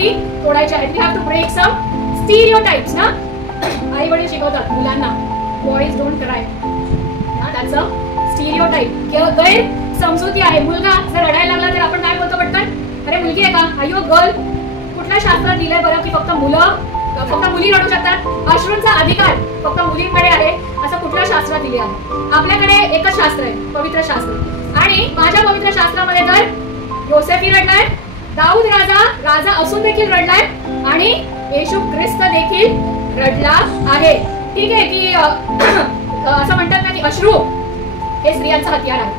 समजुती तोडायच्या आहेत. We have to break some stereotypes ना. आई वडील शिकवतात मुलांना बॉईज डोंट क्राय ना, दॅट्स अ स्टिरियोटाइप. गैर समजुती आहे. मुलगा जर रडायला लागला तर आपण काय बोलतो पटकन, अरे मुलगी आहे का, आयु गर्ल. कुठल्या शास्त्रात दिलंय बरं की फक्त मुली रडू शकतात, अश्रूंचा अधिकार फक्त मुलींकडे आहे, असं कुठल्या शास्त्रात दिले आहे? आपल्याकडे एकच शास्त्र आहे, पवित्र शास्त्र. आणि माझ्या पवित्र शास्त्रामध्ये तर योसेफी रडलाय, दाऊद राजा असून देखील रडलाय, आणि येशू ख्रिस्त देखील रडला आहे. ठीक आहे की असं म्हणतात ना की अश्रू हे स्त्रियांचं हत्यार आहे,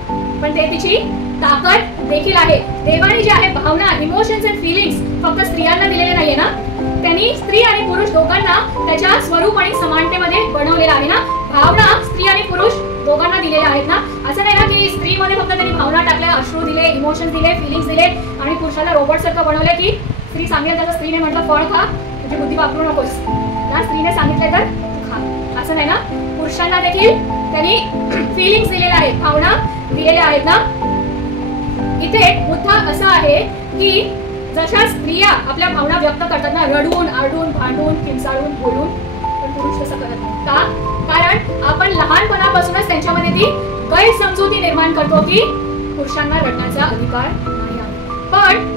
पण ते तिची ताकद देखील आहे. देवाने जे आहे भावना, इमोशन्स अँड फिलिंग्स फक्त स्त्रियांना दिलेले नाहीये ना, त्यांनी स्त्री आणि पुरुष दोघांना त्याच्या स्वरूप आणि समानतेमध्ये बनवलेला आहे ना. भावना स्त्री आणि पुरुष दोघांना दिलेल्या आहेत ना. असं नाही ना की स्त्रीमध्ये फक्त त्यांनी भावना टाकल्या, अश्रू दिले, इमोशन्स दिले, फिलिंग्स दिले, आणि पुरुषाला रोबोट सारखं बनवलं की स्त्री सांगेल त्याचं स्त्रीने म्हटलं फळ खा, तुझी बुद्धी वापरू नकोस ना, स्त्रीने सांगितलं तर खा, असं नाही ना. पुरुषांना देखील त्यांनी फिलिंग्स दिलेल्या आहेत, भावना दिलेल्या आहेत ना. इथे मुद्दा असा आहे की जशा स्त्रिया आपल्या भावना व्यक्त करतात ना, रडून, आरडून, भांडून, किंचाळून, बोलून, पण पुरुष तसं करत नाही. का? कारण आपण लहानपणापासूनच त्यांच्यामध्ये ती गैरसमजुती निर्माण करतो की पुरुषांना रडण्याचा अधिकार नाही आहे. पण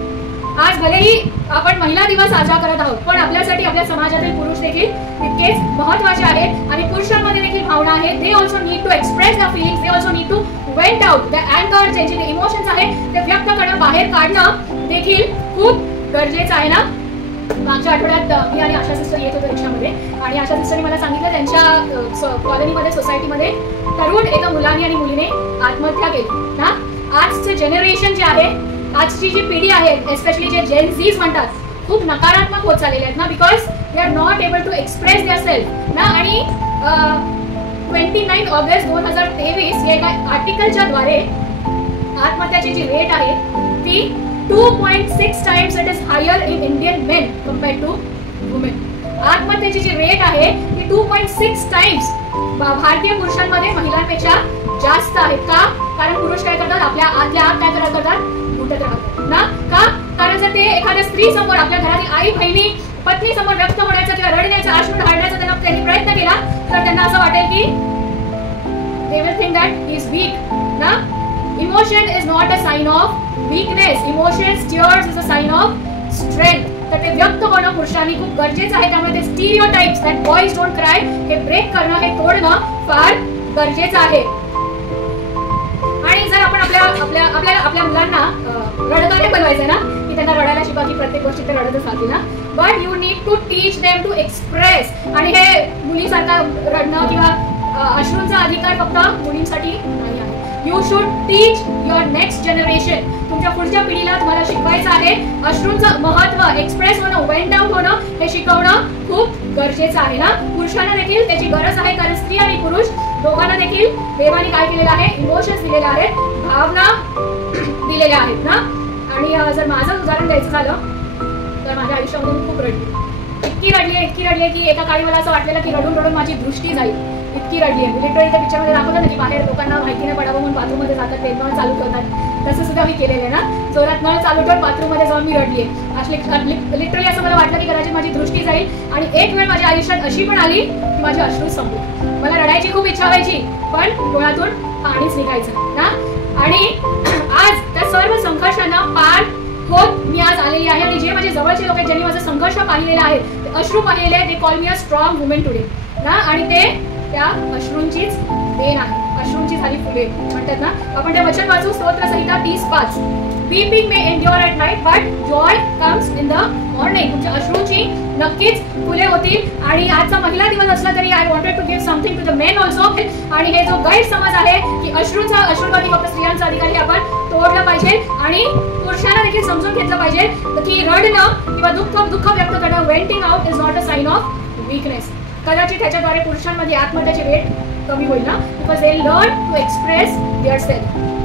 आज भलेही आपण महिला दिवस साजरा करत आहोत, पण आपल्यासाठी आपल्या समाजातील पुरुष देखील तितकेच महत्त्वाचे आहेत, आणि पुरुषांमध्ये देखील भावना आहेत. They also need to express the feelings, they also need to vent out the अँगर, ज्यांचे जे इमोशन्स आहेत ते व्यक्त करणं, बाहेर काढणं देखील खूप गरजेचं आहे ना. मागच्या आठवड्यात मी आणि आशा सिस्टर येत होतो रिक्षामध्ये, आणि आशा सिस्टरने मला सांगितलं त्यांच्या कॉलनीमध्ये, सोसायटीमध्ये तरुण एका मुलाने आणि मुलीने आत्महत्या केली ना. आजचे जनरेशन जे आहे, आजची जी पिढी आहे, एस्पेशली जे जेन झीज म्हणतात, खूप नकारात्मक होत चाललेले आहेत ना, because they are not able to express their self ना. आणि 29 ऑगस्ट 2023 या एका आर्टिकलच्या द्वारे आत्महत्याची जी रेट आहे ती 2.6 times it is higher in Indian men compared to women. आत्महत्याची जी रेट आहे ती 2.6 टाइम्स भारतीय पुरुषांमध्ये महिलांपेक्षा जास्त आहे. का? कारण पुरुष काय करतात, आपल्या आतल्या आत काय करतात, घुटत राहतात ना. का? कारण जर ते एखाद्या स्त्री समोर, आपल्या घरातील आई बहिणी, पत्नी समोर व्यक्त होण्याचा किंवा रडण्याचा, अश्रू ढाळण्याचा त्यांनी प्रयत्न केला तर त्यांना असं वाटेल की they will think that he is weak ना. Emotion is not a sign of weakness, emotions tears is a sign of strength. तर ते व्यक्त होणं पुरुषांनी खूप गरजेचं आहे. त्यामुळे ते stereotypes that boys don't cry हे ब्रेक करणं, हे तोडणं फार गरजेचं आहे. आणि जर आपण आपल्या मुलांना रडगाणे बनवायचं ना, की त्यांना रडायला शिकवा की प्रत्येक गोष्टी ते रडतच राहतील ना, but you need to teach them to express. आणि हे मुलीसारखा रडणं किंवा अश्रूंचा अधिकार फक्त मुलींसाठी नाही आहे. You should teach your next generation. तुमच्या पुढच्या पिढीला तुम्हाला शिकवायचं आहे अश्रूंचं महत्व, एक्सप्रेस होणं, वेंट आउट होणं, हे शिकवणं खूप गरजेचं आहे ना. पुरुषांना देखील त्याची गरज आहे, कारण स्त्री आणि पुरुष दोघांना देखील देवाने काय केलेलं आहे, इमोशन्स दिलेले आहेत, भावना दिलेल्या आहेत ना. आणि जर माझं उदाहरण द्यायचं झालं तर माझ्या आयुष्यामध्ये मी खूप रडली, इतकी रडली की एका काळी मला असं वाटलेलं की रडून रडून माझी दृष्टी जाईल, इतकी रडली आहे. लिटरली त्या पिक्चरमध्ये दाखवतात ना की बाहेर लोकांना माहिती नाही पडावं म्हणून बाथरूममध्ये जातात, ते नळ चालू करतात, तसं सुद्धा मी केलेलं आहे ना. जोरात नळ चालू ठेवून बाथरूममध्ये जाऊन मी रडली आहे. लिटरली असं मला वाटलं की कदाचित माझी दृष्टी जाईल. आणि एक वेळ माझ्या आयुष्यात अशी पण आली की माझे अश्रू संपले. मला रडायची खूप इच्छा व्हायची, पण डोळ्यातून पाणीच निघायचं ना. आणि आज त्या सर्व संघर्षांना पार होत मी आज आलेली आहे. आणि जे माझे जवळचे लोक आहेत, ज्यांनी माझा संघर्ष पाहिलेला आहे, अश्रू पाहिलेले आहे, ते call me a strong women today ना. आणि ते त्या अश्रूंचीच देण आहे, अश्रूंची झाली फुले म्हणतात ना. आपण ते वचन वाचू, स्तोत्र संहिता 30:5. Weeping may endure at night, but joy comes in the morning. तुमच्या अश्रूची नक्कीच फुले होतील. आणि आजचा महिला दिवस असला तरी I wanted to give something to the men also. आणि हे जो गैरसमज आहे की अश्रूंवरती फक्त स्त्रियांचा अधिकारी आपण तोडलं पाहिजे, आणि पुरुषांना देखील समजून घेतलं पाहिजे की रडणं किंवा दुःख व्यक्त करणं, venting out is not a sign of weakness. कदाचित त्याच्याद्वारे पुरुषांमध्ये आत्महत्याची रेट कमी होईल ना, because they learn to express their self.